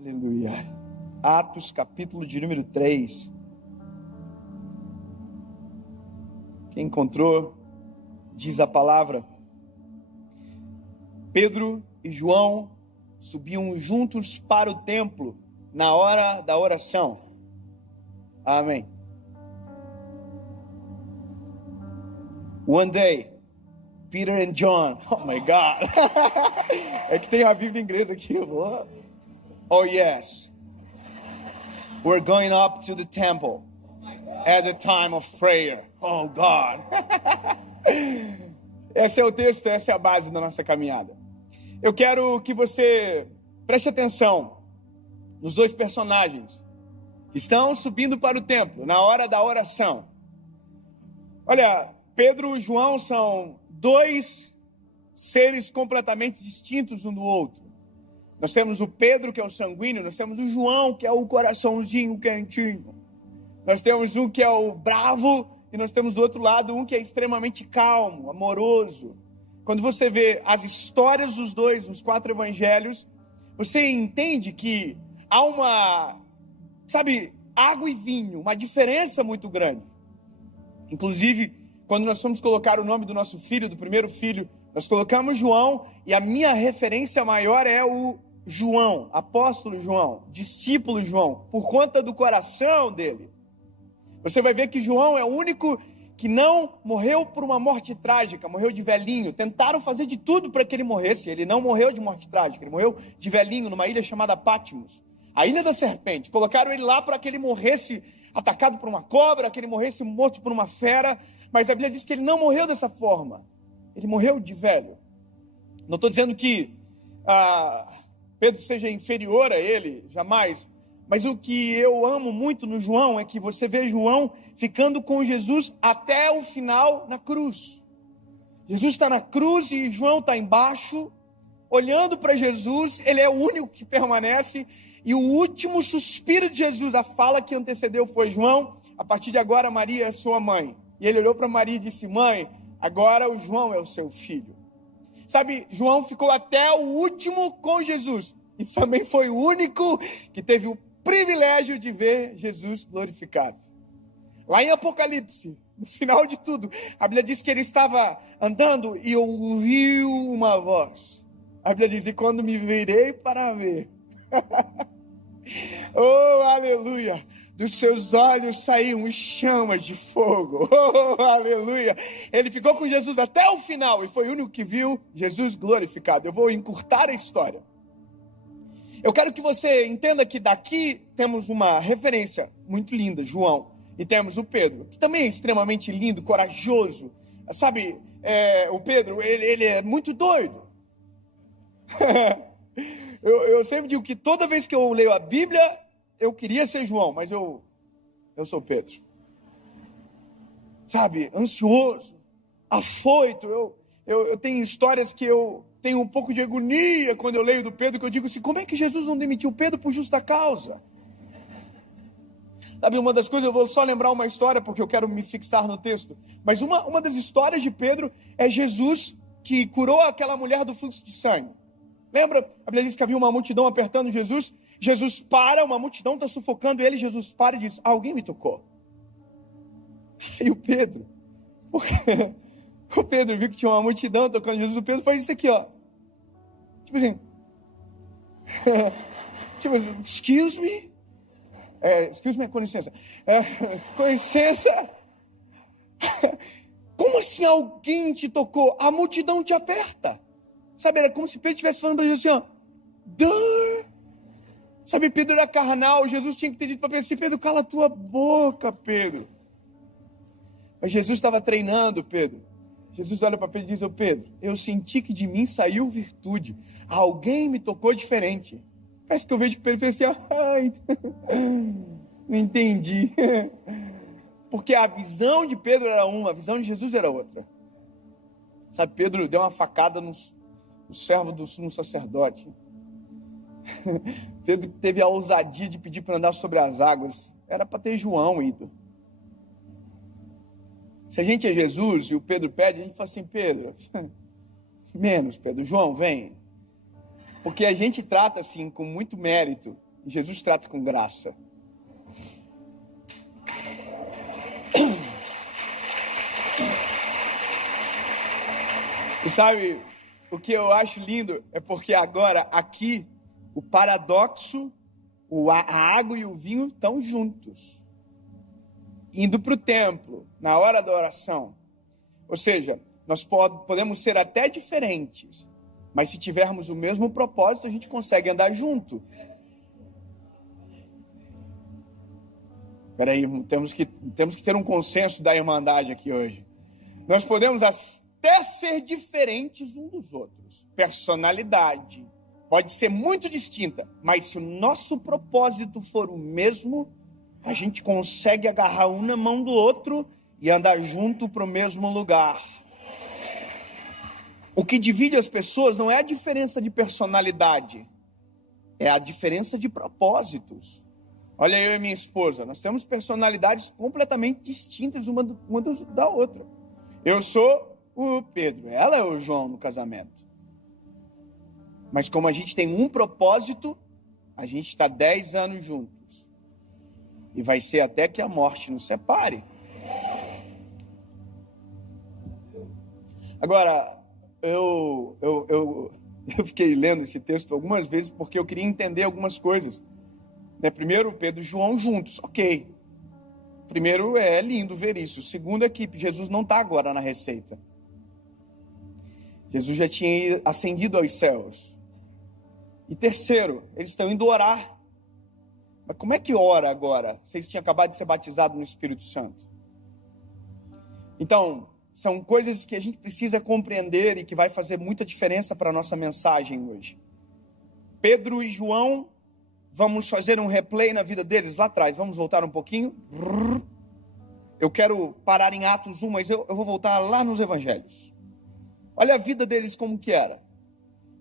Aleluia. Atos, capítulo de número 3. Quem encontrou, diz a palavra: Pedro e João subiam juntos para o templo na hora da oração. Amém. One day, Peter and John. Oh my God. É que tem a Bíblia em inglês aqui. Oh yes. We're going up to the temple at a time of prayer. Oh God. Esse é o texto, essa é a base da nossa caminhada. Eu quero que você preste atenção nos dois personagens que estão subindo para o templo na hora da oração. Olha, Pedro e João são dois seres completamente distintos um do outro. Nós temos o Pedro, que é o sanguíneo, nós temos o João, que é o coraçãozinho quentinho. Nós temos um que é o bravo, e nós temos do outro lado um que é extremamente calmo, amoroso. Quando você vê as histórias dos dois, nos 4 evangelhos, você entende que há uma, água e vinho, uma diferença muito grande. Inclusive, quando nós fomos colocar o nome do nosso filho, do primeiro filho, nós colocamos João, e a minha referência maior é o João, apóstolo João, discípulo João, por conta do coração dele. Você vai ver que João é o único que não morreu por uma morte trágica, morreu de velhinho. Tentaram fazer de tudo para que ele morresse. Ele não morreu de morte trágica, ele morreu de velhinho numa ilha chamada Patmos, a ilha da serpente. Colocaram ele lá para que ele morresse atacado por uma cobra, que ele morresse morto por uma fera, mas a Bíblia diz que ele não morreu dessa forma. Ele morreu de velho. Não estou dizendo que Pedro seja inferior a ele, jamais. Mas o que eu amo muito no João é que você vê João ficando com Jesus até o final na cruz. Jesus está na cruz e João está embaixo, olhando para Jesus. Ele é o único que permanece. E o último suspiro de Jesus, a fala que antecedeu foi: João, a partir de agora Maria é sua mãe. E ele olhou para Maria e disse: mãe, agora o João é o seu filho. João ficou até o último com Jesus. E também foi o único que teve o privilégio de ver Jesus glorificado. Lá em Apocalipse, no final de tudo, a Bíblia diz que ele estava andando e ouviu uma voz. A Bíblia diz: e quando me virei para ver, oh, aleluia, dos seus olhos saíam chamas de fogo. Oh, aleluia. Ele ficou com Jesus até o final e foi o único que viu Jesus glorificado. Eu vou encurtar a história. Eu quero que você entenda que daqui temos uma referência muito linda, João, e temos o Pedro, que também é extremamente lindo, corajoso. O Pedro, ele é muito doido. eu sempre digo que toda vez que eu leio a Bíblia, eu queria ser João, mas eu sou Pedro. Ansioso, afoito. Eu tenho histórias que eu tenho um pouco de agonia quando eu leio do Pedro, que eu digo assim: como é que Jesus não demitiu Pedro por justa causa? Uma das coisas, eu vou só lembrar uma história, porque eu quero me fixar no texto, mas uma das histórias de Pedro é Jesus que curou aquela mulher do fluxo de sangue. Lembra? A Bíblia diz que havia uma multidão apertando Jesus. Jesus para, uma multidão está sufocando ele. Jesus para e diz: alguém me tocou. E o Pedro viu que tinha uma multidão tocando Jesus. O Pedro faz isso aqui, ó. Excuse me. Excuse me, com licença. Com licença. Como assim alguém te tocou? A multidão te aperta. Era como se Pedro estivesse falando para Jesus assim, ó. Pedro era carnal. Jesus tinha que ter dito para Pedro assim: Pedro, cala a tua boca, Pedro. Mas Jesus estava treinando Pedro. Jesus olha para Pedro e diz: Pedro, eu senti que de mim saiu virtude. Alguém me tocou diferente. Parece que eu vejo que Pedro fez assim: ai, não entendi. Porque a visão de Pedro era uma, a visão de Jesus era outra. Pedro deu uma facada no servo do sumo sacerdote. Pedro teve a ousadia de pedir para andar sobre as águas. Era para ter João ido. Se a gente é Jesus e o Pedro pede, a gente fala assim: Pedro, menos, Pedro. João, vem. Porque a gente trata assim, com muito mérito, e Jesus trata com graça. E sabe, o que eu acho lindo é porque agora, aqui, o paradoxo, a água e o vinho estão juntos. Indo para o templo, na hora da oração. Ou seja, nós podemos ser até diferentes, mas se tivermos o mesmo propósito, a gente consegue andar junto. Espera aí, temos que ter um consenso da Irmandade aqui hoje. Nós podemos até ser diferentes uns dos outros. Personalidade pode ser muito distinta, mas se o nosso propósito for o mesmo, a gente consegue agarrar um na mão do outro e andar junto para o mesmo lugar. O que divide as pessoas não é a diferença de personalidade, é a diferença de propósitos. Olha, eu e minha esposa, nós temos personalidades completamente distintas uma da outra. Eu sou o Pedro, ela é o João no casamento. Mas como a gente tem um propósito, a gente está 10 anos juntos. E vai ser até que a morte nos separe. Agora, eu fiquei lendo esse texto algumas vezes porque eu queria entender algumas coisas. Primeiro, Pedro e João juntos, ok. Primeiro, é lindo ver isso. Segundo, é que Jesus não está agora na receita. Jesus já tinha ascendido aos céus. E terceiro, eles estão indo orar. Mas como é que ora agora? Vocês tinham acabado de ser batizados no Espírito Santo. Então, são coisas que a gente precisa compreender e que vai fazer muita diferença para a nossa mensagem hoje. Pedro e João, vamos fazer um replay na vida deles lá atrás. Vamos voltar um pouquinho. Eu quero parar em Atos 1, mas eu vou voltar lá nos Evangelhos. Olha a vida deles como que era.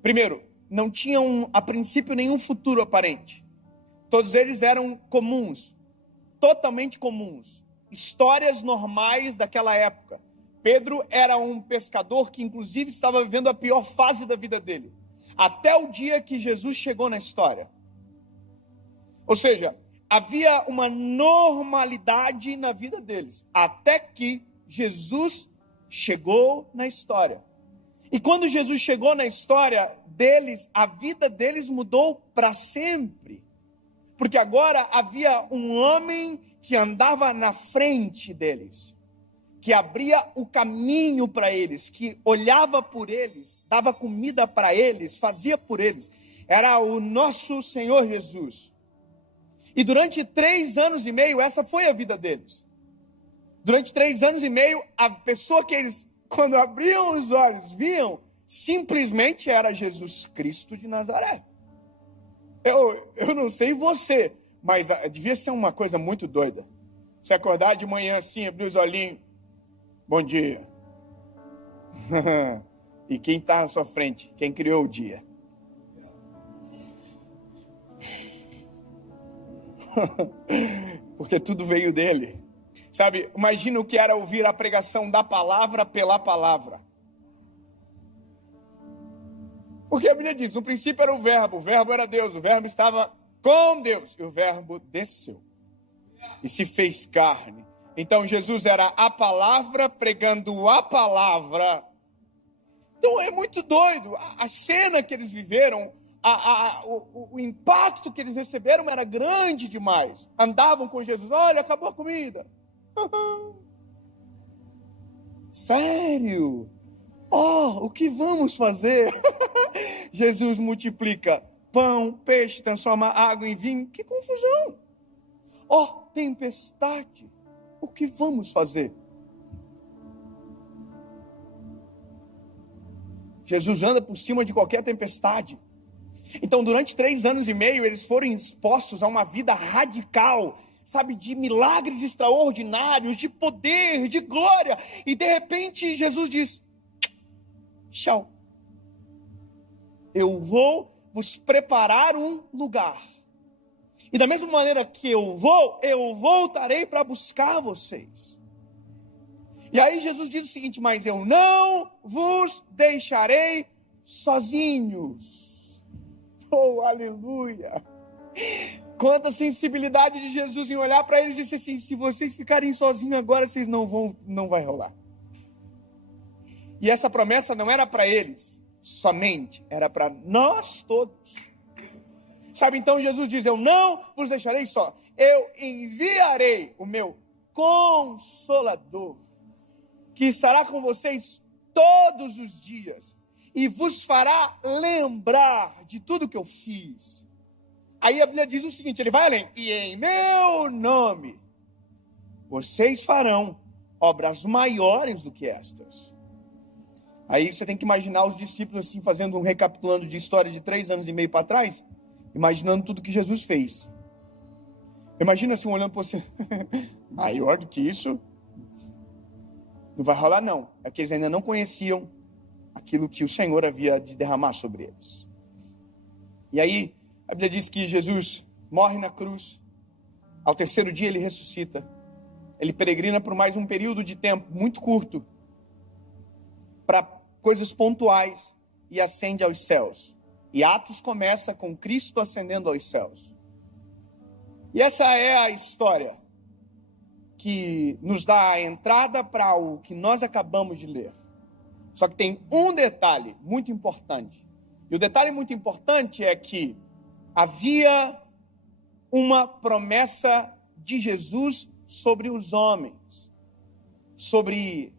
Primeiro, não tinham a princípio nenhum futuro aparente. Todos eles eram comuns, totalmente comuns. Histórias normais daquela época. Pedro era um pescador que inclusive estava vivendo a pior fase da vida dele. Até o dia que Jesus chegou na história. Ou seja, havia uma normalidade na vida deles, até que Jesus chegou na história. E quando Jesus chegou na história deles, a vida deles mudou para sempre. Porque agora havia um homem que andava na frente deles, que abria o caminho para eles, que olhava por eles, dava comida para eles, fazia por eles. Era o nosso Senhor Jesus. E durante 3 anos e meio, essa foi a vida deles. Durante 3 anos e meio, a pessoa que eles, quando abriam os olhos, viam, simplesmente era Jesus Cristo de Nazaré. Eu não sei você, mas devia ser uma coisa muito doida. Você acordar de manhã assim, abrir os olhinhos, bom dia. E quem está na sua frente? Quem criou o dia? Porque tudo veio dele. Sabe, imagina o que era ouvir a pregação da palavra pela palavra. Porque a Bíblia diz, no princípio era o verbo era Deus, o verbo estava com Deus, e o verbo desceu e se fez carne. Então Jesus era a palavra pregando a palavra. Então é muito doido, a cena que eles viveram, o impacto que eles receberam era grande demais. Andavam com Jesus, olha, acabou a comida. Sério? O que vamos fazer? Jesus multiplica pão, peixe, transforma água em vinho. Que confusão! Tempestade. O que vamos fazer? Jesus anda por cima de qualquer tempestade. Então, durante 3 anos e meio, eles foram expostos a uma vida radical, sabe, de milagres extraordinários, de poder, de glória. E, de repente, Jesus diz, tchau. Eu vou vos preparar um lugar. E da mesma maneira que eu voltarei para buscar vocês. E aí Jesus diz o seguinte, mas eu não vos deixarei sozinhos. Oh, aleluia! Quanta sensibilidade de Jesus em olhar para eles e dizer assim: se vocês ficarem sozinhos agora, vocês não vai rolar. E essa promessa não era para eles somente, era para nós todos. Sabe, então Jesus diz: eu não vos deixarei só, eu enviarei o meu Consolador, que estará com vocês todos os dias, e vos fará lembrar de tudo que eu fiz. Aí a Bíblia diz o seguinte, ele vai além: e em meu nome, vocês farão obras maiores do que estas. Aí você tem que imaginar os discípulos assim, fazendo um recapitulando de história de 3 anos e meio para trás, imaginando tudo que Jesus fez. Imagina assim, olhando para você, maior do que isso, não vai rolar não. É que eles ainda não conheciam aquilo que o Senhor havia de derramar sobre eles. E aí, a Bíblia diz que Jesus morre na cruz, ao 3º dia ele ressuscita, ele peregrina por mais um período de tempo muito curto, para coisas pontuais, e ascende aos céus. E Atos começa com Cristo ascendendo aos céus. E essa é a história que nos dá a entrada para o que nós acabamos de ler. Só que tem um detalhe muito importante. E o detalhe muito importante é que havia uma promessa de Jesus sobre os homens, sobre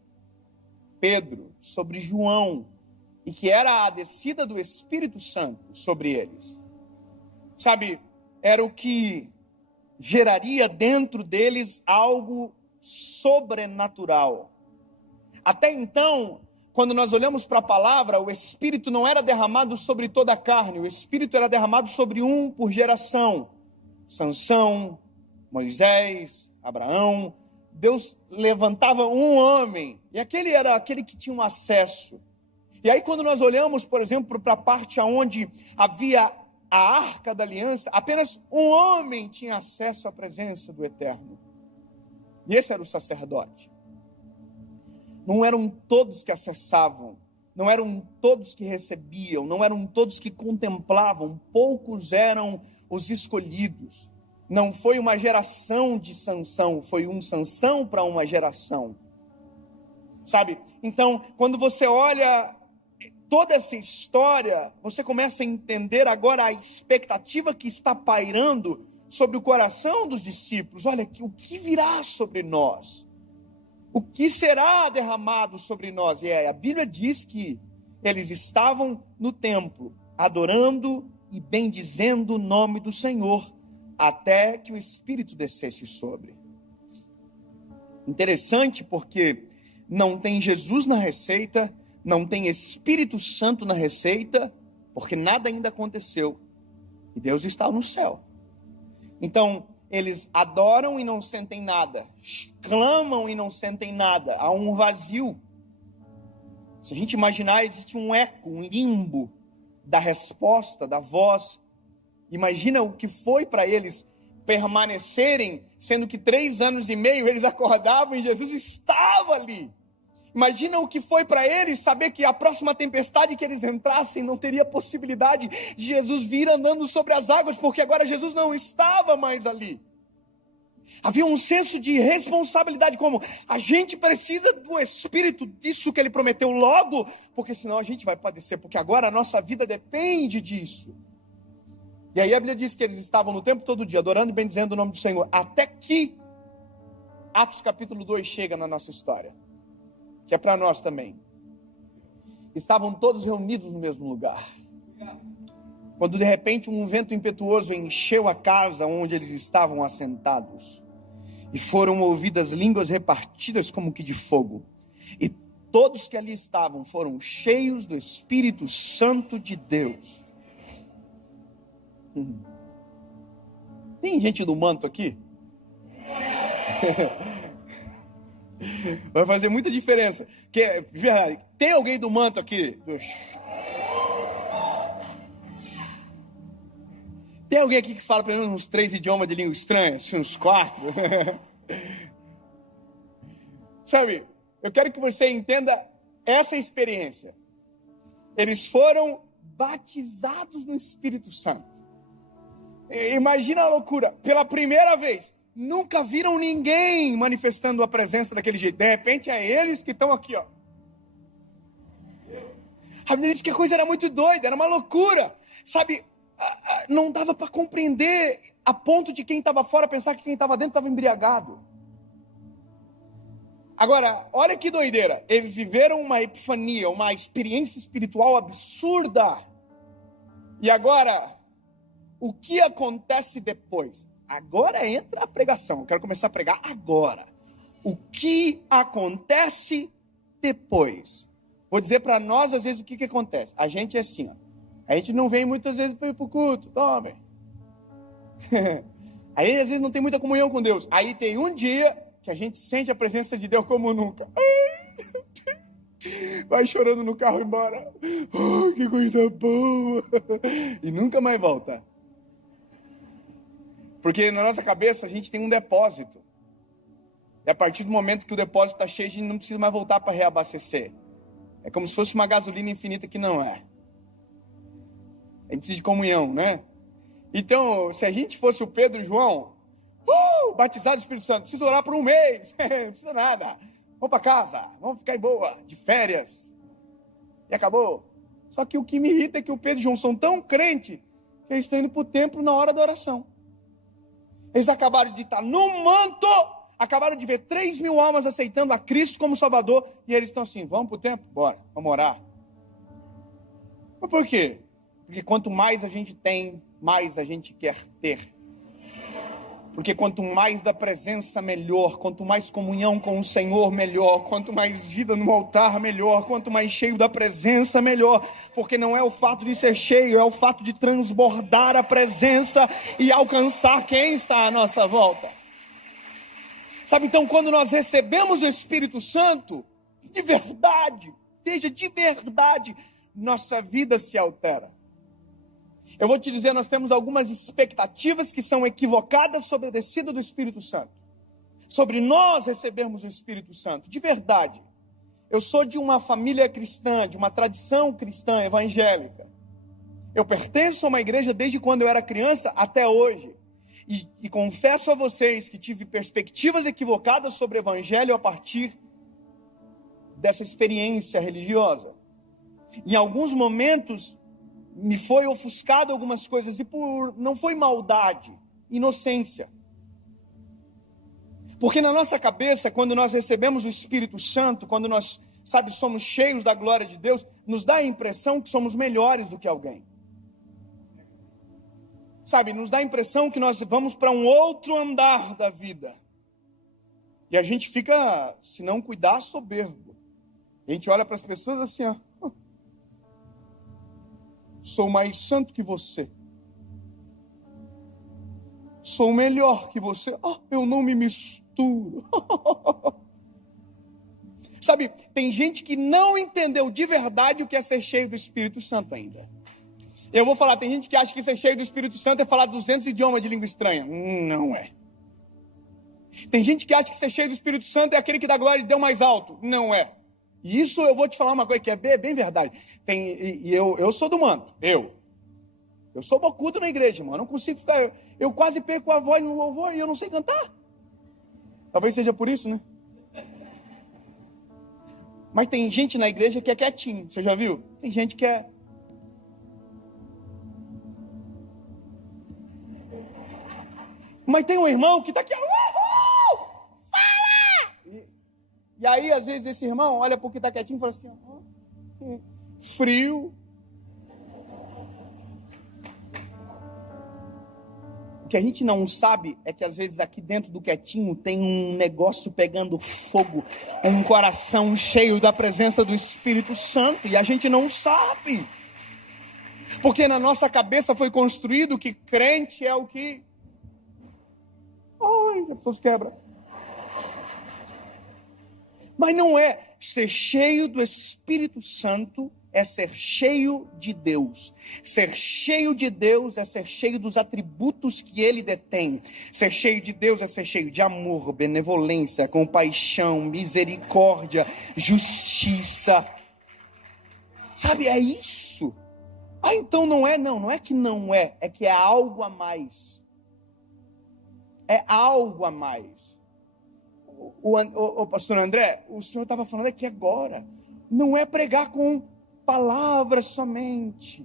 Pedro, sobre João, e que era a descida do Espírito Santo sobre eles. Sabe, era o que geraria dentro deles algo sobrenatural. Até então, quando nós olhamos para a palavra, o Espírito não era derramado sobre toda a carne, o Espírito era derramado sobre um por geração. Sansão, Moisés, Abraão. Deus levantava um homem, e aquele era aquele que tinha um acesso. E aí quando nós olhamos, por exemplo, para a parte onde havia a Arca da Aliança, apenas um homem tinha acesso à presença do Eterno. E esse era o sacerdote. Não eram todos que acessavam, não eram todos que recebiam, não eram todos que contemplavam, poucos eram os escolhidos. Não foi uma geração de Sansão, foi um Sansão para uma geração. Sabe? Então, quando você olha toda essa história, você começa a entender agora a expectativa que está pairando sobre o coração dos discípulos. Olha, o que virá sobre nós? O que será derramado sobre nós? E a Bíblia diz que eles estavam no templo, adorando e bendizendo o nome do Senhor, até que o Espírito descesse sobre. Interessante porque não tem Jesus na receita, não tem Espírito Santo na receita, porque nada ainda aconteceu. E Deus está no céu. Então, eles adoram e não sentem nada. Clamam e não sentem nada. Há um vazio. Se a gente imaginar, existe um eco, um limbo da resposta, da voz. Imagina o que foi para eles permanecerem, sendo que 3 anos e meio eles acordavam e Jesus estava ali. Imagina o que foi para eles saber que a próxima tempestade que eles entrassem não teria possibilidade de Jesus vir andando sobre as águas, porque agora Jesus não estava mais ali. Havia um senso de responsabilidade, como a gente precisa do Espírito, disso que ele prometeu logo, porque senão a gente vai padecer, porque agora a nossa vida depende disso. E aí a Bíblia diz que eles estavam no tempo todo dia, adorando e bendizendo o nome do Senhor, até que Atos capítulo 2 chega na nossa história, que é para nós também. Estavam todos reunidos no mesmo lugar. Quando de repente um vento impetuoso encheu a casa onde eles estavam assentados, e foram ouvidas línguas repartidas como que de fogo, e todos que ali estavam foram cheios do Espírito Santo de Deus. Tem gente do manto aqui? Vai fazer muita diferença. Tem alguém do manto aqui? Tem alguém aqui que fala pelo menos uns 3 idiomas de língua estranha? Uns 4? Sabe, eu quero que você entenda essa experiência. Eles foram batizados no Espírito Santo. Imagina a loucura. Pela primeira vez, nunca viram ninguém manifestando a presença daquele jeito. De repente, é eles que estão aqui, ó. A Bíblia diz que a coisa era muito doida, era uma loucura. Sabe, não dava para compreender a ponto de quem estava fora pensar que quem estava dentro estava embriagado. Agora, olha que doideira. Eles viveram uma epifania, uma experiência espiritual absurda. E agora, o que acontece depois? Agora entra a pregação. Eu quero começar a pregar agora. O que acontece depois? Vou dizer para nós, às vezes, o que acontece. A gente é assim, ó. A gente não vem muitas vezes para ir para o culto. Tome. Aí, às vezes, não tem muita comunhão com Deus. Aí tem um dia que a gente sente a presença de Deus como nunca. Vai chorando no carro embora. Oh, que coisa boa. E nunca mais volta. Porque na nossa cabeça a gente tem um depósito. E a partir do momento que o depósito está cheio, a gente não precisa mais voltar para reabastecer. É como se fosse uma gasolina infinita que não é. A gente precisa de comunhão, né? Então, se a gente fosse o Pedro e o João, batizados do Espírito Santo, precisa orar por um mês, não precisa nada. Vamos para casa, vamos ficar em boa, de férias. E acabou. Só que o que me irrita é que o Pedro e o João são tão crentes que eles estão indo para o templo na hora da oração. Eles acabaram de estar no manto, acabaram de ver 3.000 almas aceitando a Cristo como Salvador, e eles estão assim, vamos para o templo? Bora, vamos orar. Mas por quê? Porque quanto mais a gente tem, mais a gente quer ter. Porque quanto mais da presença, melhor. Quanto mais comunhão com o Senhor, melhor. Quanto mais vida no altar, melhor. Quanto mais cheio da presença, melhor. Porque não é o fato de ser cheio, é o fato de transbordar a presença e alcançar quem está à nossa volta. Sabe, então, quando nós recebemos o Espírito Santo, de verdade, veja, de verdade, nossa vida se altera. Eu vou te dizer, nós temos algumas expectativas que são equivocadas sobre a descida do Espírito Santo. Sobre nós recebermos o Espírito Santo, de verdade. Eu sou de uma família cristã, de uma tradição cristã evangélica. Eu pertenço a uma igreja desde quando eu era criança até hoje. E confesso a vocês que tive perspectivas equivocadas sobre o evangelho a partir dessa experiência religiosa. Em alguns momentos me foi ofuscado algumas coisas, e não foi maldade, inocência. Porque na nossa cabeça, quando nós recebemos o Espírito Santo, quando nós, somos cheios da glória de Deus, nos dá a impressão que somos melhores do que alguém. Nos dá a impressão que nós vamos para um outro andar da vida. E a gente fica, se não cuidar, soberbo. A gente olha para as pessoas assim, ó. Sou mais santo que você. Sou melhor que você. Eu não me misturo. Tem gente que não entendeu de verdade o que é ser cheio do Espírito Santo ainda. Eu vou falar, tem gente que acha que ser cheio do Espírito Santo é falar 200 idiomas de língua estranha. Não é. Tem gente que acha que ser cheio do Espírito Santo é aquele que dá glória de Deus mais alto. Não é. E isso eu vou te falar uma coisa que é bem verdade. Eu sou do manto. Eu sou bocudo na igreja, mano. Eu não consigo ficar. Eu quase perco a voz no louvor e eu não sei cantar. Talvez seja por isso, né? Mas tem gente na igreja que é quietinho. Você já viu? Tem gente que é. Mas tem um irmão que está aqui. Fala! E aí, às vezes, esse irmão olha para o que está quietinho e fala assim, frio. O que a gente não sabe é que, às vezes, aqui dentro do quietinho tem um negócio pegando fogo, um coração cheio da presença do Espírito Santo, e a gente não sabe. Porque na nossa cabeça foi construído que crente é o que... Ai, as pessoas quebram. Mas não é. Ser cheio do Espírito Santo é ser cheio de Deus. Ser cheio de Deus é ser cheio dos atributos que Ele detém. Ser cheio de Deus é ser cheio de amor, benevolência, compaixão, misericórdia, justiça. É isso. Ah, então não é? Não é que não é, é que é algo a mais. É algo a mais. O pastor André, o senhor estava falando aqui agora, não é pregar com palavras somente.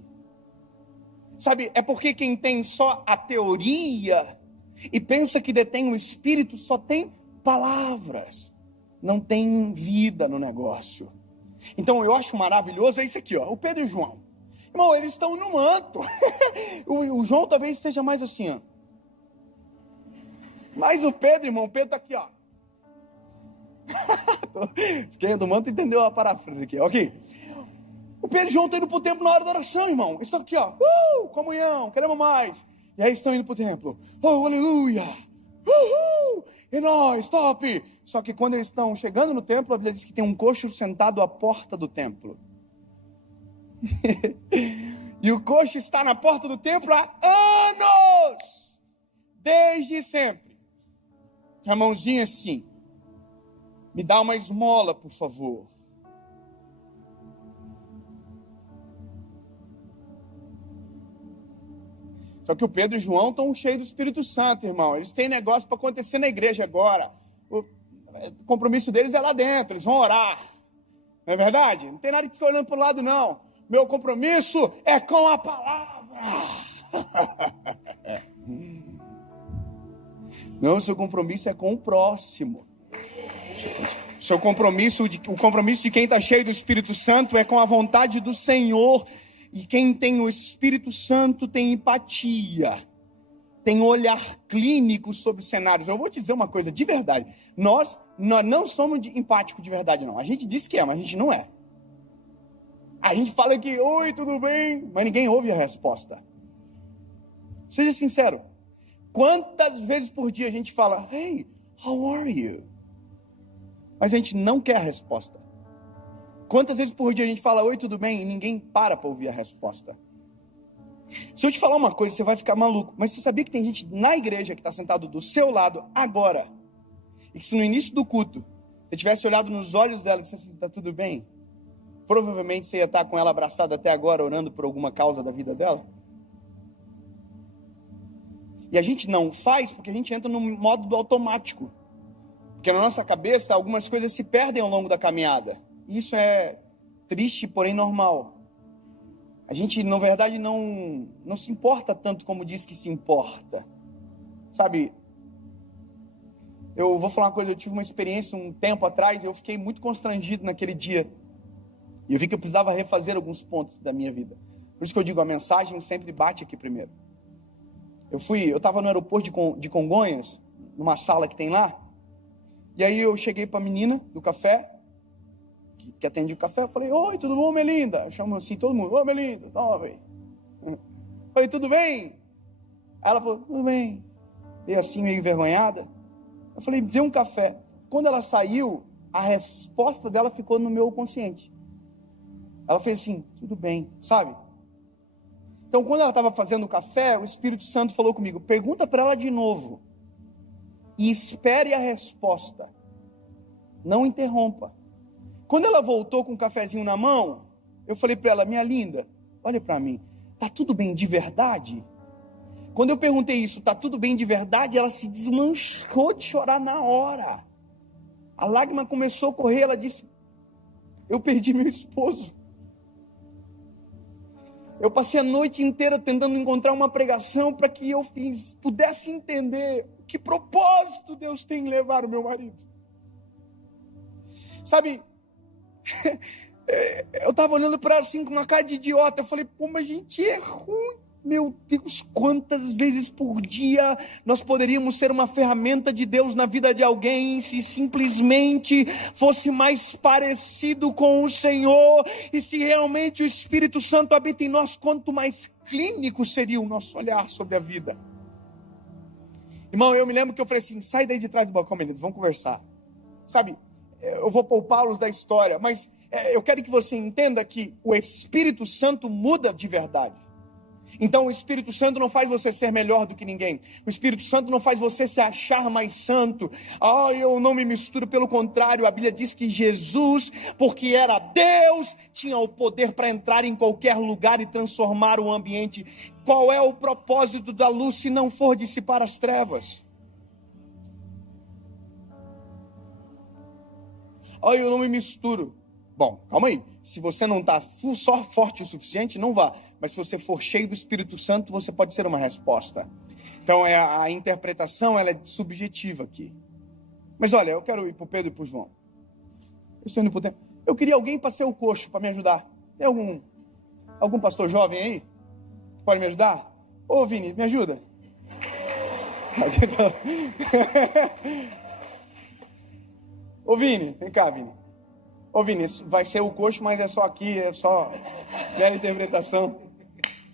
Sabe, é porque quem tem só a teoria e pensa que detém o Espírito só tem palavras, não tem vida no negócio. Então eu acho maravilhoso, é isso aqui, ó, o Pedro e o João. Irmão, eles estão no manto. o João talvez seja mais assim, ó. Mas o Pedro, irmão, o Pedro tá aqui, ó. Quem é do manto entendeu a paráfrase aqui, ok? O Pedro e o João estão indo para o templo na hora da oração, irmão. Eles estão aqui, ó. Comunhão, queremos mais. E aí estão indo para o templo. Oh, aleluia. E nós, top. Só que quando eles estão chegando no templo, a Bíblia diz que tem um coxo sentado à porta do templo. E o coxo está na porta do templo há anos. Desde sempre. Com a mãozinha assim. Me dá uma esmola, por favor. Só que o Pedro e o João estão cheios do Espírito Santo, irmão. Eles têm negócio para acontecer na igreja agora. O compromisso deles é lá dentro, eles vão orar. Não é verdade? Não tem nada que ficar olhando para o lado, não. Meu compromisso é com a palavra. Não, seu compromisso é com o próximo. O compromisso de quem está cheio do Espírito Santo é com a vontade do Senhor. E quem tem o Espírito Santo tem empatia, tem olhar clínico sobre cenários. Eu vou te dizer uma coisa de verdade. Nós não somos empáticos de verdade, não. A gente diz que é, mas a gente não é. A gente fala que, oi, tudo bem? Mas ninguém ouve a resposta. Seja sincero. Quantas vezes por dia a gente fala, hey, how are you? Mas a gente não quer a resposta. Quantas vezes por dia a gente fala, oi, tudo bem? E ninguém para ouvir a resposta. Se eu te falar uma coisa, você vai ficar maluco. Mas você sabia que tem gente na igreja que está sentado do seu lado agora? E que se no início do culto, você tivesse olhado nos olhos dela e dissesse, está tudo bem? Provavelmente você ia estar com ela abraçada até agora, orando por alguma causa da vida dela. E a gente não faz porque a gente entra no modo do automático. Porque na nossa cabeça, algumas coisas se perdem ao longo da caminhada. Isso é triste, porém normal. A gente, na verdade, não se importa tanto como diz que se importa. Sabe, eu vou falar uma coisa, eu tive uma experiência um tempo atrás, eu fiquei muito constrangido naquele dia. E eu vi que eu precisava refazer alguns pontos da minha vida. Por isso que eu digo, a mensagem sempre bate aqui primeiro. Eu estava no aeroporto de Congonhas, numa sala que tem lá, e aí eu cheguei para a menina do café, que atende o café, eu falei, oi, tudo bom, Melinda? Eu chamo assim todo mundo, oi, Melinda, toma, velho. Falei, tudo bem? Ela falou, tudo bem. Veio assim, meio envergonhada. Eu falei, vê um café. Quando ela saiu, a resposta dela ficou no meu consciente. Ela fez assim, tudo bem, sabe? Então, quando ela estava fazendo o café, o Espírito Santo falou comigo, pergunta para ela de novo. E espere a resposta. Não interrompa. Quando ela voltou com um cafezinho na mão, eu falei para ela, minha linda, olha para mim, tá tudo bem de verdade? Quando eu perguntei isso, tá tudo bem de verdade? Ela se desmanchou de chorar na hora. A lágrima começou a correr, ela disse, eu perdi meu esposo. Eu passei a noite inteira tentando encontrar uma pregação para que eu pudesse entender que propósito Deus tem em levar o meu marido. Sabe, eu estava olhando para ela assim com uma cara de idiota. Eu falei, pô, mas a gente é ruim. Meu Deus, quantas vezes por dia nós poderíamos ser uma ferramenta de Deus na vida de alguém se simplesmente fosse mais parecido com o Senhor e se realmente o Espírito Santo habita em nós, quanto mais clínico seria o nosso olhar sobre a vida. Irmão, eu me lembro que eu falei assim, sai daí de trás do balcão, menino, vamos conversar. Sabe, eu vou poupá-los da história, mas eu quero que você entenda que o Espírito Santo muda de verdade. Então o Espírito Santo não faz você ser melhor do que ninguém. O Espírito Santo não faz você se achar mais santo. Eu não me misturo, pelo contrário, a Bíblia diz que Jesus, porque era Deus, tinha o poder para entrar em qualquer lugar e transformar o ambiente. Qual é o propósito da luz se não for dissipar as trevas? Eu não me misturo. Bom, calma aí. Se você não está só forte o suficiente, não vá. Mas se você for cheio do Espírito Santo, você pode ser uma resposta. Então a interpretação ela é subjetiva aqui. Mas olha, eu quero ir para o Pedro e para o João. Eu estou indo para o tempo. Eu queria alguém para ser o coxo, para me ajudar. Tem algum pastor jovem aí? Pode me ajudar? Ô Vini, me ajuda. Ô Vini, vem cá, Vini. Ô Vini, vai ser o coxo, mas é só aqui, é só mera interpretação.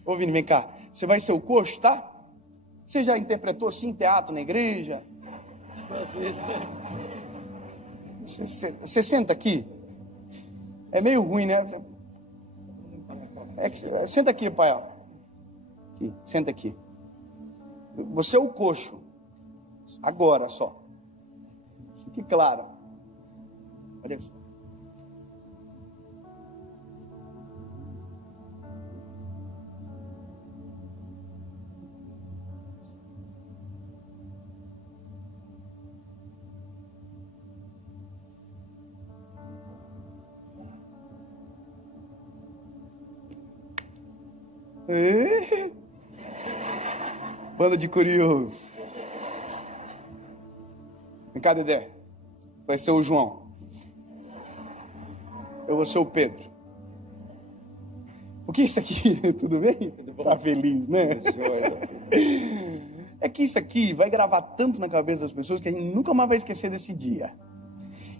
Ô Vini, vem cá. Você vai ser o coxo, tá? Você já interpretou assim em teatro, na igreja? Às vezes, né? Você senta aqui. É meio ruim, né? Senta aqui, pai. Aqui, senta aqui. Você é o coxo. Agora só. Fique claro. Olha isso. Banda de curiosos. Vem cá, Dedé. Vai ser o João. Eu vou ser o Pedro. O que é isso aqui? Tudo bem? Tá feliz, né? É que isso aqui vai gravar tanto na cabeça das pessoas que a gente nunca mais vai esquecer desse dia.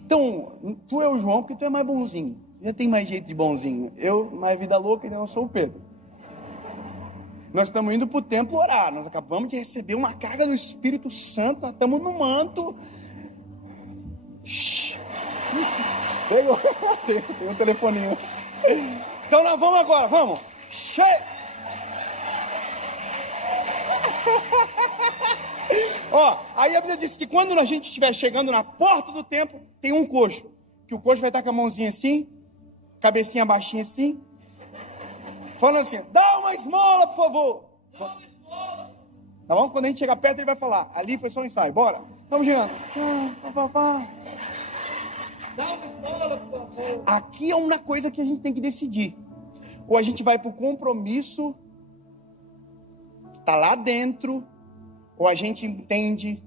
Então, tu é o João porque tu é mais bonzinho. Já tem mais jeito de bonzinho. Eu, mais vida louca, então eu sou o Pedro. Nós estamos indo para o templo orar. Nós acabamos de receber uma carga do Espírito Santo. Nós estamos no manto. Tem um telefoninho. Então nós vamos agora, vamos. Aí a Bíblia diz que quando a gente estiver chegando na porta do templo, tem um coxo. Que o coxo vai estar com a mãozinha assim, cabecinha baixinha assim, falando assim, dá uma esmola, por favor. Dá uma esmola. Tá bom? Quando a gente chegar perto, ele vai falar, ali foi só um ensaio, bora. Estamos chegando. Dá uma esmola, por favor. Aqui é uma coisa que a gente tem que decidir. Ou a gente vai para o compromisso, que está lá dentro, ou a gente entende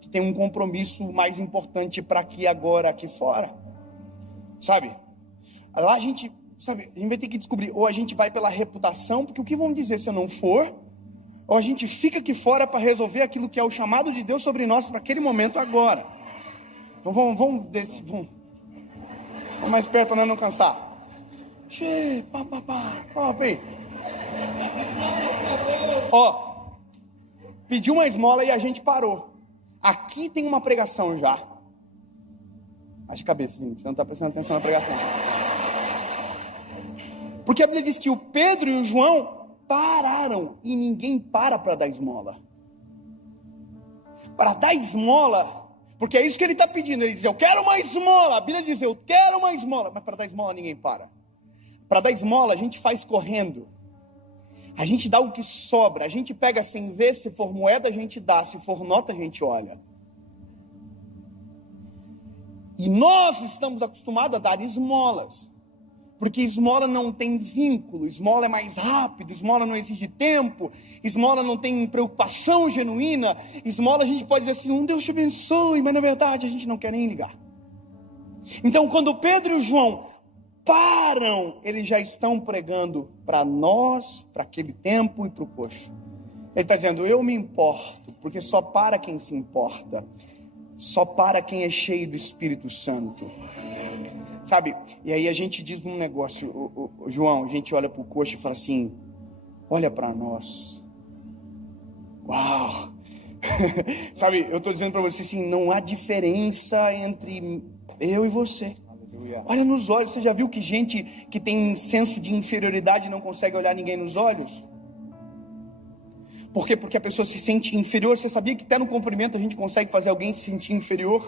que tem um compromisso mais importante para aqui agora, aqui fora. Sabe? Lá a gente vai ter que descobrir, ou a gente vai pela reputação, porque o que vão dizer se eu não for, ou a gente fica aqui fora para resolver aquilo que é o chamado de Deus sobre nós para aquele momento agora. Então vamos mais perto para nós não cansar. Pediu uma esmola e a gente parou. Aqui tem uma pregação já. Baixa a cabeça, você não está prestando atenção na pregação. Porque a Bíblia diz que o Pedro e o João pararam e ninguém para dar esmola. Para dar esmola, porque é isso que ele está pedindo. Ele diz, eu quero uma esmola. A Bíblia diz, eu quero uma esmola. Mas para dar esmola ninguém para. Para dar esmola a gente faz correndo. A gente dá o que sobra. A gente pega sem ver, se for moeda a gente dá, se for nota a gente olha. E nós estamos acostumados a dar esmolas. Porque esmola não tem vínculo, esmola é mais rápido, esmola não exige tempo, esmola não tem preocupação genuína, esmola a gente pode dizer assim, Deus te abençoe, mas na verdade a gente não quer nem ligar. Então quando Pedro e o João param, eles já estão pregando para nós, para aquele tempo e para o coxo. Ele está dizendo, eu me importo, porque só para quem se importa, só para quem é cheio do Espírito Santo. Sabe, e aí a gente diz um negócio, o João, a gente olha para o coxo e fala assim, olha para nós. Uau! Sabe, eu estou dizendo para você assim, não há diferença entre eu e você. Aleluia. Olha nos olhos, você já viu que gente que tem senso de inferioridade não consegue olhar ninguém nos olhos? Por quê? Porque a pessoa se sente inferior. Você sabia que até no cumprimento a gente consegue fazer alguém se sentir inferior?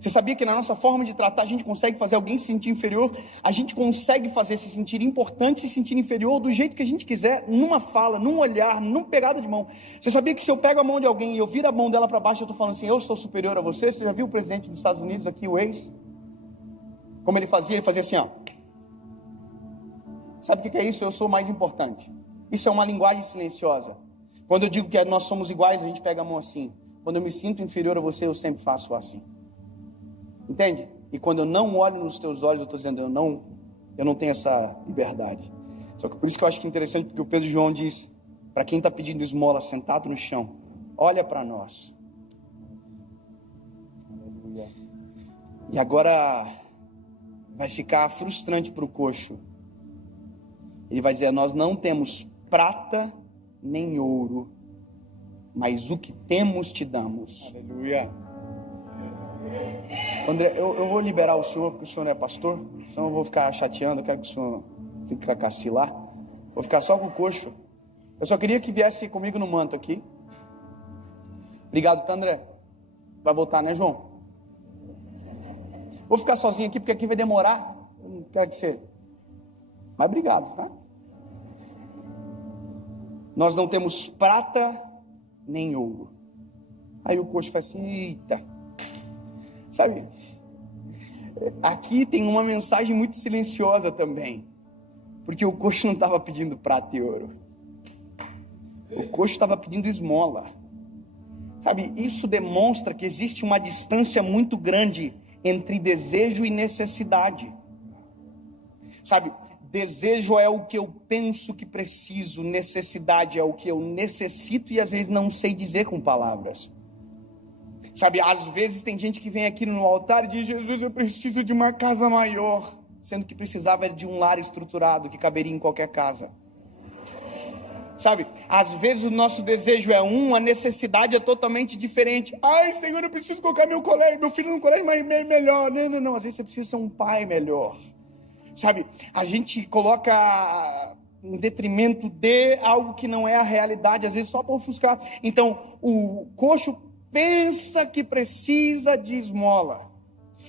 Você sabia que na nossa forma de tratar a gente consegue fazer alguém se sentir inferior? A gente consegue fazer se sentir importante, se sentir inferior do jeito que a gente quiser, numa fala, num olhar, numa pegada de mão. Você sabia que se eu pego a mão de alguém e eu viro a mão dela para baixo, eu estou falando assim, eu sou superior a você? Você já viu o presidente dos Estados Unidos aqui, o ex? Como ele fazia? Ele fazia assim, ó. Sabe o que é isso? Eu sou mais importante. Isso é uma linguagem silenciosa. Quando eu digo que nós somos iguais, a gente pega a mão assim. Quando eu me sinto inferior a você, eu sempre faço assim. Entende? E quando eu não olho nos teus olhos, eu estou dizendo, eu não tenho essa liberdade. Só que por isso que eu acho que é interessante, porque o Pedro João diz, para quem está pedindo esmola sentado no chão, olha para nós. E agora vai ficar frustrante para o coxo. Ele vai dizer, nós não temos prata nem ouro, mas o que temos te damos. Aleluia. André, eu vou liberar o senhor, porque o senhor não é pastor, senão eu vou ficar chateando, eu quero que o senhor fique com a cacilar. Vou ficar só com o coxo. Eu só queria que viesse comigo no manto aqui. Obrigado, tá, André? Vai voltar, né, João? Vou ficar sozinho aqui, porque aqui vai demorar. Eu não quero que você... Mas obrigado, tá? Nós não temos prata nem ouro. Aí o coxo faz assim, eita. Sabe, aqui tem uma mensagem muito silenciosa também, porque o coxo não estava pedindo prata e ouro, o coxo estava pedindo esmola. Sabe, isso demonstra que existe uma distância muito grande entre desejo e necessidade. Sabe, desejo é o que eu penso que preciso, necessidade é o que eu necessito e às vezes não sei dizer com palavras. Sabe, às vezes tem gente que vem aqui no altar e diz, Jesus, eu preciso de uma casa maior, sendo que precisava de um lar estruturado que caberia em qualquer casa. Sabe, às vezes o nosso desejo é a necessidade é totalmente diferente. Ai, Senhor, eu preciso colocar meu filho no colégio melhor. Não, às vezes você precisa ser um pai melhor. Sabe, a gente coloca em detrimento de algo que não é a realidade, às vezes só para ofuscar. Então, o coxo pensa que precisa de esmola.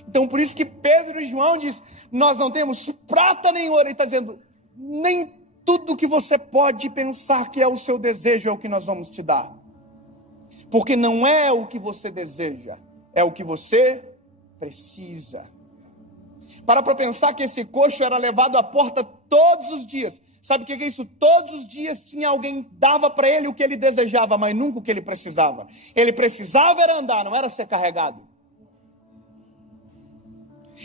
Então por isso que Pedro e João diz, nós não temos prata nem ouro. Ele está dizendo, nem tudo que você pode pensar que é o seu desejo é o que nós vamos te dar, porque não é o que você deseja, é o que você precisa. Para pensar que esse coxo era levado à porta todos os dias. Sabe o que é isso? Todos os dias tinha alguém, dava para ele o que ele desejava, mas nunca o que ele precisava. Ele precisava era andar, não era ser carregado.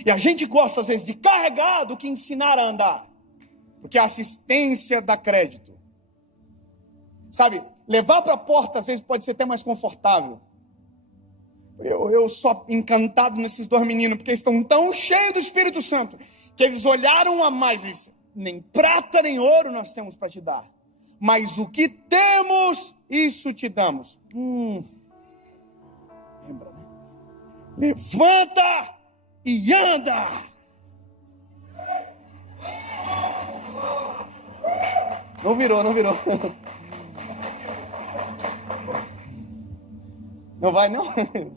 E a gente gosta às vezes de carregar do que ensinar a andar, porque a assistência dá crédito. Sabe, levar para a porta às vezes pode ser até mais confortável. Eu sou encantado nesses dois meninos, porque eles estão tão cheios do Espírito Santo, que eles olharam a mais e disseram, nem prata nem ouro nós temos para te dar, mas o que temos, isso te damos. Lembra, né? Levanta e anda. Não virou. Não vai não?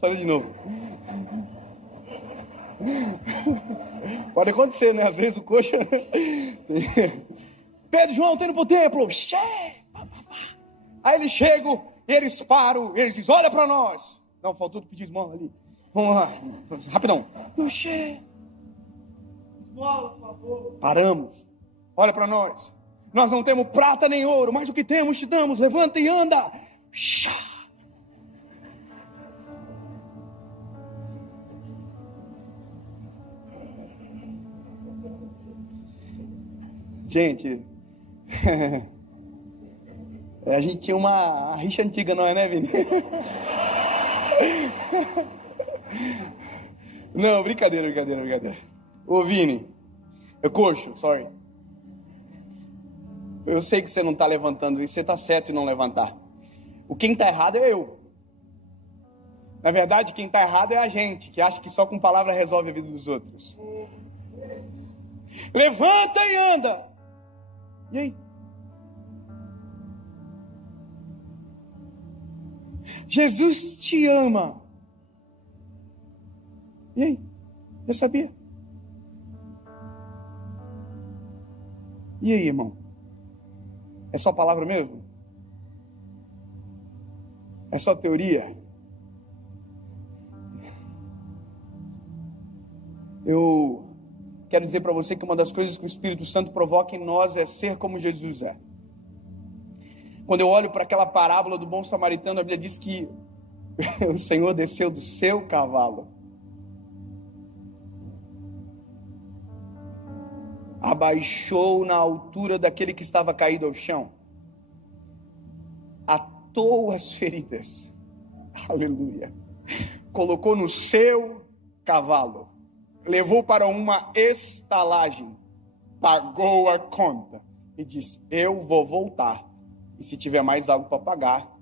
Faz de novo. Pode acontecer, né? Às vezes o coxa... Pedro, João, tem indo pro templo. Aí eles chegam, eles param, eles dizem, olha para nós. Não, faltou pedir esmola ali. Vamos lá, rapidão. Esmola, por favor. Paramos. Olha para nós. Nós não temos prata nem ouro, mas o que temos te damos. Levanta e anda. Gente, a gente tinha uma rixa antiga, não é, né, Vini? Não, brincadeira. Ô, Vini, coxo, sorry. Eu sei que você não está levantando isso, você está certo em não levantar. Quem está errado é eu. Na verdade, quem está errado é a gente, que acha que só com palavra resolve a vida dos outros. Levanta e anda. E aí? Jesus te ama. E aí? Já sabia? E aí, irmão? É só palavra mesmo? É só teoria? Eu quero dizer para você que uma das coisas que o Espírito Santo provoca em nós é ser como Jesus é. Quando eu olho para aquela parábola do bom samaritano, a Bíblia diz que o Senhor desceu do seu cavalo, abaixou na altura daquele que estava caído ao chão, atou as feridas, aleluia, colocou no seu cavalo, levou para uma estalagem, pagou a conta e disse: eu vou voltar, e se tiver mais algo para pagar,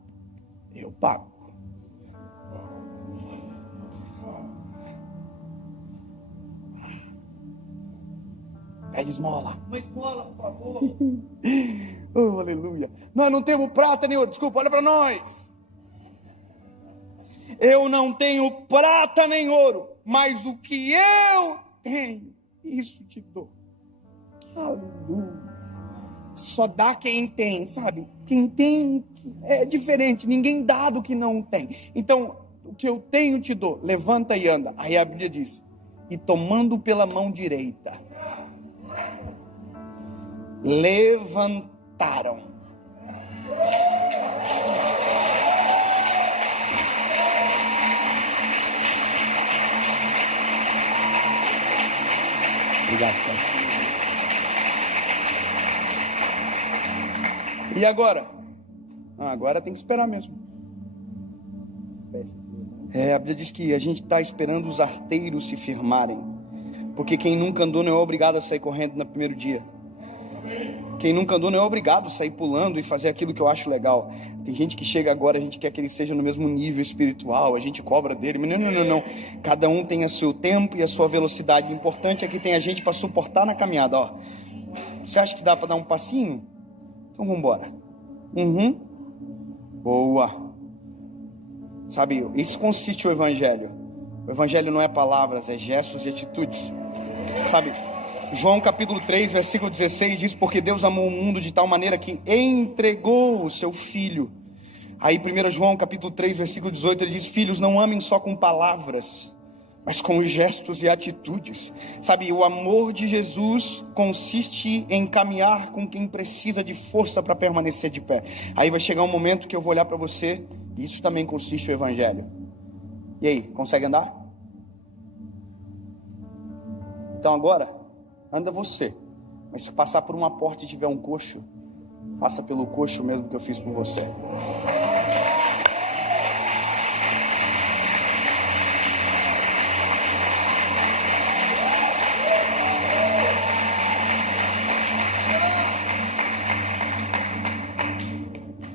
eu pago. Pede esmola. Uma esmola, por favor. Oh, aleluia. Nós não temos prata nem ouro. Desculpa, olha para nós. Eu não tenho prata nem ouro, mas o que eu tenho, isso te dou. Aleluia. Só dá quem tem, sabe? Quem tem é diferente. Ninguém dá do que não tem. Então, o que eu tenho te dou. Levanta e anda. Aí a Bíblia diz: e tomando pela mão direita, levantaram. Obrigado, pai. E agora? Agora tem que esperar mesmo. A Bíblia diz que a gente está esperando os arteiros se firmarem, porque quem nunca andou não é obrigado a sair correndo no primeiro dia. Quem nunca andou não é obrigado a sair pulando e fazer aquilo que eu acho legal. Tem gente que chega agora, a gente quer que ele seja no mesmo nível espiritual, a gente cobra dele, mas não. Cada um tem o seu tempo e a sua velocidade. O importante é que tem a gente para suportar na caminhada, ó. Você acha que dá para dar um passinho? Então vamos embora. Boa. Sabe, isso consiste o Evangelho. O Evangelho não é palavras, é gestos e atitudes. Sabe, João capítulo 3, versículo 16 diz: porque Deus amou o mundo de tal maneira que entregou o seu Filho. Aí 1 João capítulo 3, versículo 18, ele diz: filhos, não amem só com palavras, mas com gestos e atitudes. Sabe, o amor de Jesus consiste em caminhar com quem precisa de força para permanecer de pé. Aí vai chegar um momento que eu vou olhar para você, e isso também consiste o Evangelho. E aí, consegue andar? Então agora, anda você. Mas se passar por uma porta e tiver um coxo, faça pelo coxo mesmo que eu fiz por você.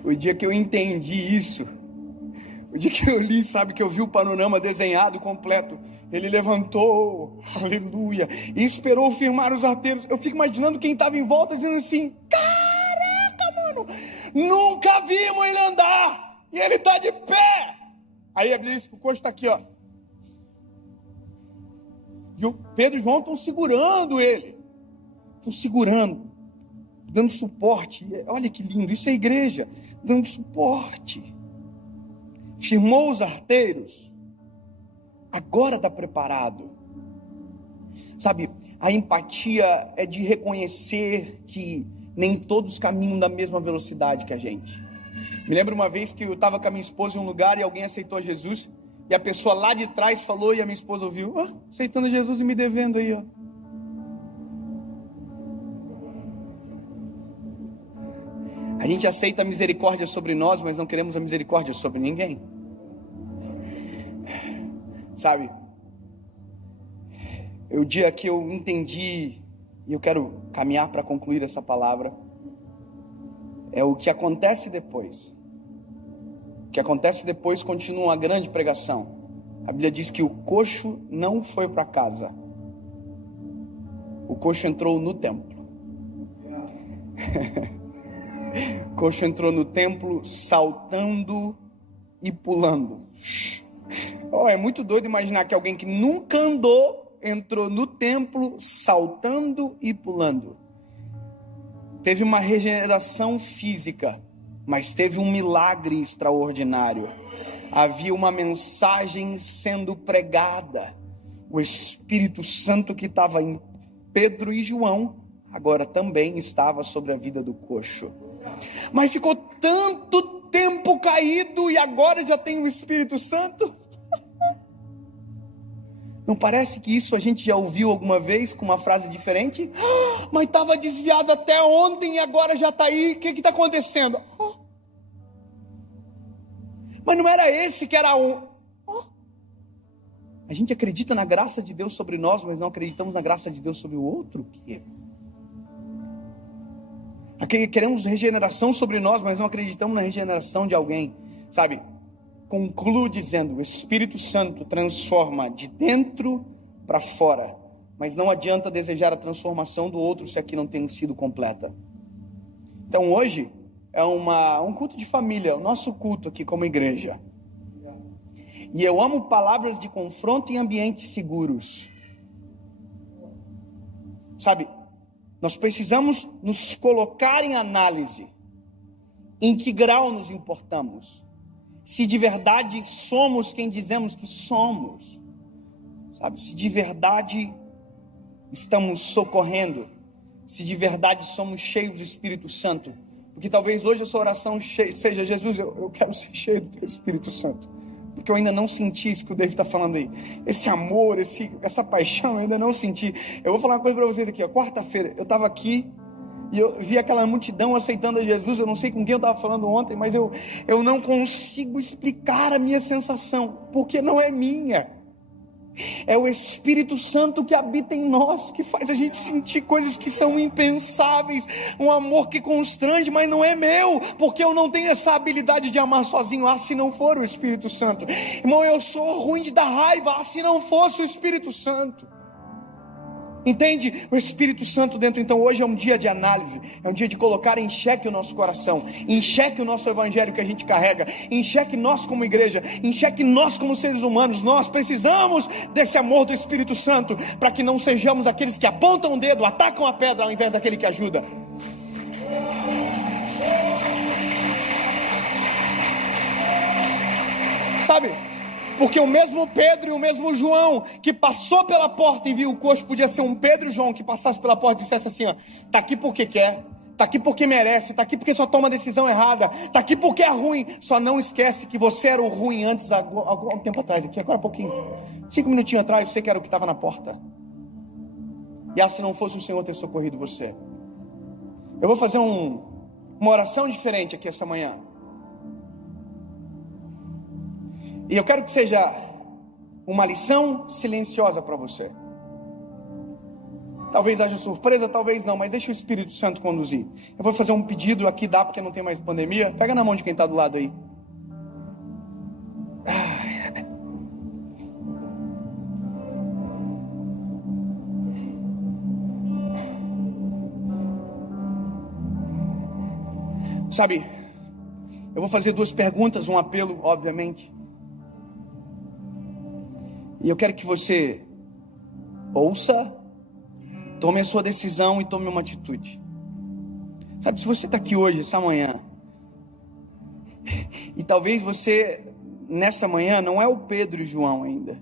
O dia que eu entendi isso, o dia que eu li, sabe, que eu vi o panorama desenhado completo, ele levantou, aleluia, e esperou firmar os arteiros. Eu fico imaginando quem estava em volta dizendo assim: caraca, mano, nunca vimos ele andar, e ele está de pé. Aí a Bíblia diz que o coxo está aqui, ó, e o Pedro e o João estão segurando ele, dando suporte. Olha que lindo, isso é igreja, dando suporte. Firmou os arteiros, agora está preparado. Sabe, a empatia é de reconhecer que nem todos caminham da mesma velocidade que a gente. Me lembro uma vez que eu estava com a minha esposa em um lugar e alguém aceitou Jesus, e a pessoa lá de trás falou, e a minha esposa ouviu: aceitando Jesus e me devendo aí, ó. A gente aceita a misericórdia sobre nós, mas não queremos a misericórdia sobre ninguém. Sabe, o dia que eu entendi, e eu quero caminhar para concluir essa palavra, é o que acontece depois. O que acontece depois continua uma grande pregação. A Bíblia diz que o coxo não foi para casa. O coxo entrou no templo. O coxo entrou no templo saltando e pulando. É muito doido imaginar que alguém que nunca andou, entrou no templo saltando e pulando. Teve uma regeneração física, mas teve um milagre extraordinário. Havia uma mensagem sendo pregada. O Espírito Santo que estava em Pedro e João, agora também estava sobre a vida do coxo. Mas ficou tanto tempo caído e agora já tem o Espírito Santo? Não parece que isso a gente já ouviu alguma vez com uma frase diferente? Mas estava desviado até ontem e agora já está aí, o que está acontecendo? Mas não era esse que era um... A gente acredita na graça de Deus sobre nós, mas não acreditamos na graça de Deus sobre o outro? Queremos regeneração sobre nós, mas não acreditamos na regeneração de alguém, sabe? Concluo dizendo, o Espírito Santo transforma de dentro para fora, mas não adianta desejar a transformação do outro se aqui não tem sido completa. Então hoje é um culto de família, o nosso culto aqui como igreja. E eu amo palavras de confronto em ambientes seguros. Sabe, nós precisamos nos colocar em análise. Em que grau nos importamos? Se de verdade somos quem dizemos que somos. Sabe, se de verdade estamos socorrendo. Se de verdade somos cheios do Espírito Santo. Porque talvez hoje a sua oração seja: Jesus, eu quero ser cheio do Teu Espírito Santo. Porque eu ainda não senti isso que o David está falando aí. Esse amor, essa paixão, eu ainda não senti. Eu vou falar uma coisa para vocês aqui. Quarta-feira, eu estava aqui e eu vi aquela multidão aceitando a Jesus. Eu não sei com quem eu estava falando ontem, mas eu não consigo explicar a minha sensação. Porque não é minha. É o Espírito Santo que habita em nós, que faz a gente sentir coisas que são impensáveis, um amor que constrange, mas não é meu, porque eu não tenho essa habilidade de amar sozinho. Se não for o Espírito Santo, irmão, eu sou ruim de dar raiva, se não fosse o Espírito Santo. Entende? O Espírito Santo dentro. Então hoje é um dia de análise, é um dia de colocar em xeque o nosso coração, em xeque o nosso evangelho que a gente carrega, em xeque nós como igreja, em xeque nós como seres humanos. Nós precisamos desse amor do Espírito Santo, para que não sejamos aqueles que apontam o dedo, atacam a pedra, ao invés daquele que ajuda. Sabe? Porque o mesmo Pedro e o mesmo João que passou pela porta e viu o coxo, podia ser um Pedro e João que passasse pela porta e dissesse assim: ó, tá aqui porque quer, tá aqui porque merece, tá aqui porque só toma a decisão errada, tá aqui porque é ruim. Só não esquece que você era o ruim antes, algum tempo atrás, aqui agora há pouquinho, 5 minutinhos atrás, você que era o que estava na porta. E se não fosse o Senhor ter socorrido você. Eu vou fazer uma oração diferente aqui essa manhã. E eu quero que seja uma lição silenciosa para você. Talvez haja surpresa, talvez não, mas deixa o Espírito Santo conduzir. Eu vou fazer um pedido aqui, dá porque não tem mais pandemia. Pega na mão de quem está do lado aí. Sabe, eu vou fazer 2 perguntas, um apelo, obviamente. E eu quero que você ouça, tome a sua decisão e tome uma atitude. Sabe, se você está aqui hoje, essa manhã, e talvez você, nessa manhã, não é o Pedro e o João ainda.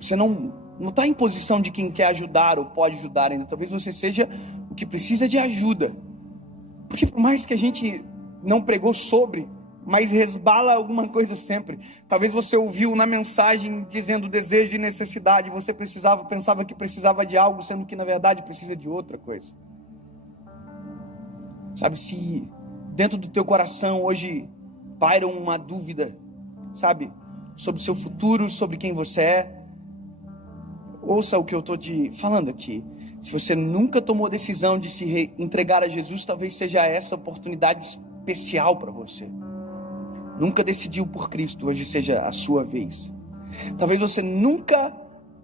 Você não está em posição de quem quer ajudar ou pode ajudar ainda. Talvez você seja o que precisa de ajuda. Porque por mais que a gente não pregou sobre, mas resbala alguma coisa sempre. Talvez você ouviu na mensagem dizendo desejo e necessidade, você pensava que precisava de algo, sendo que na verdade precisa de outra coisa. Sabe, se dentro do teu coração hoje paira uma dúvida, sabe, sobre o seu futuro, sobre quem você é, ouça o que eu estou te falando aqui. Se você nunca tomou decisão de se entregar a Jesus, talvez seja essa oportunidade especial para você. Nunca decidiu por Cristo, hoje seja a sua vez. Talvez você nunca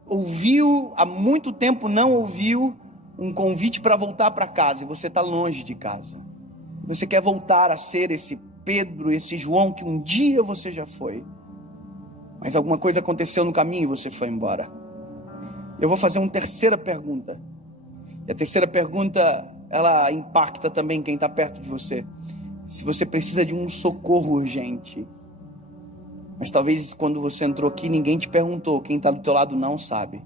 ouviu, há muito tempo não ouviu um convite para voltar para casa, e você está longe de casa. Você quer voltar a ser esse Pedro, esse João que um dia você já foi, mas alguma coisa aconteceu no caminho e você foi embora. Eu vou fazer uma terceira pergunta. E a terceira pergunta, ela impacta também quem está perto de você. Se você precisa de um socorro urgente, mas talvez quando você entrou aqui ninguém te perguntou, quem está do teu lado não sabe.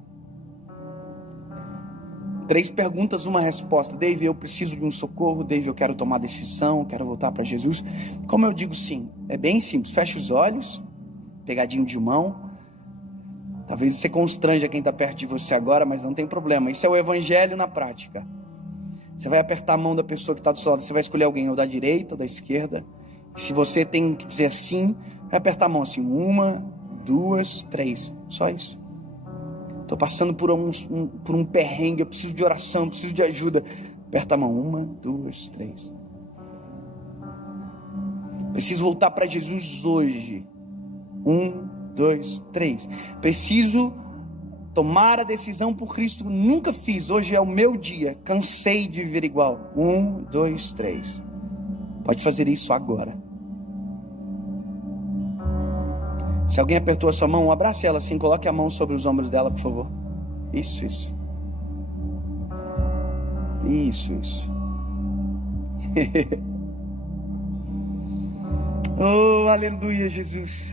3 perguntas, uma resposta. Dave, eu preciso de um socorro. Dave, eu quero tomar decisão, quero voltar para Jesus. Como eu digo sim? É bem simples. Fecha os olhos, pegadinho de mão. Talvez você constranja quem está perto de você agora, mas não tem problema. Isso é o evangelho na prática. Você vai apertar a mão da pessoa que está do seu lado. Você vai escolher alguém ou da direita ou da esquerda. E se você tem que dizer sim, vai apertar a mão assim. 1, 2, 3. Só isso. Estou passando por um perrengue, eu preciso de oração, eu preciso de ajuda. Aperta a mão, 1, 2, 3. Preciso voltar para Jesus hoje. 1, 2, 3. Preciso tomar a decisão por Cristo. Nunca fiz, hoje é o meu dia. Cansei de viver igual. 1, 2, 3. Pode fazer isso agora. Se alguém apertou a sua mão, abrace ela assim, coloque a mão sobre os ombros dela, por favor. Isso. Oh, aleluia, Jesus.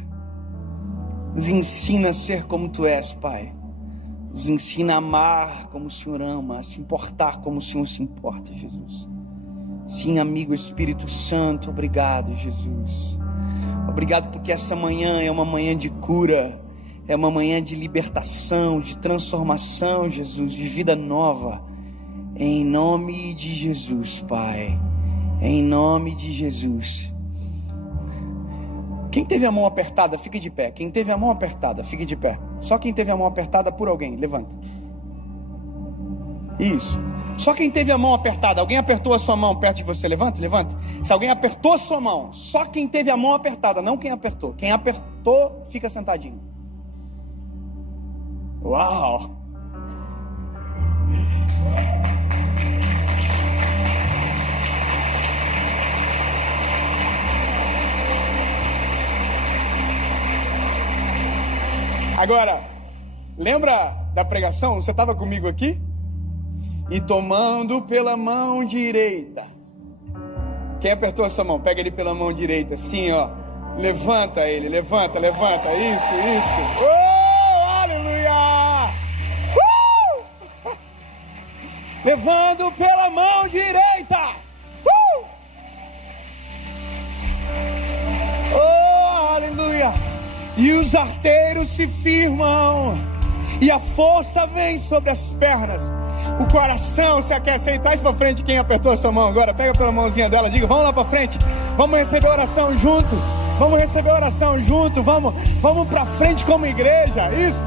Nos ensina a ser como Tu és, Pai. Nos ensina a amar como o Senhor ama, a se importar como o Senhor se importa, Jesus. Sim, amigo Espírito Santo, obrigado, Jesus. Obrigado porque essa manhã é uma manhã de cura, é uma manhã de libertação, de transformação, Jesus, de vida nova. Em nome de Jesus, Pai. Em nome de Jesus. Quem teve a mão apertada, fique de pé. Quem teve a mão apertada, fique de pé. Só quem teve a mão apertada por alguém, levanta. Isso. Só quem teve a mão apertada, alguém apertou a sua mão perto de você, levanta. Se alguém apertou a sua mão, só quem teve a mão apertada, não quem apertou. Quem apertou, fica sentadinho. Uau! Agora, lembra da pregação? Você estava comigo aqui? E tomando pela mão direita. Quem apertou essa mão? Pega ele pela mão direita, assim, ó. Levanta ele, levanta. Isso. Oh, aleluia! Levando pela mão direita. Oh, aleluia! E os arteiros se firmam. E a força vem sobre as pernas. O coração se aquece. Traz para frente quem apertou essa mão agora. Pega pela mãozinha dela, diga, vamos lá para frente. Vamos receber oração junto. Vamos para frente como igreja. Isso.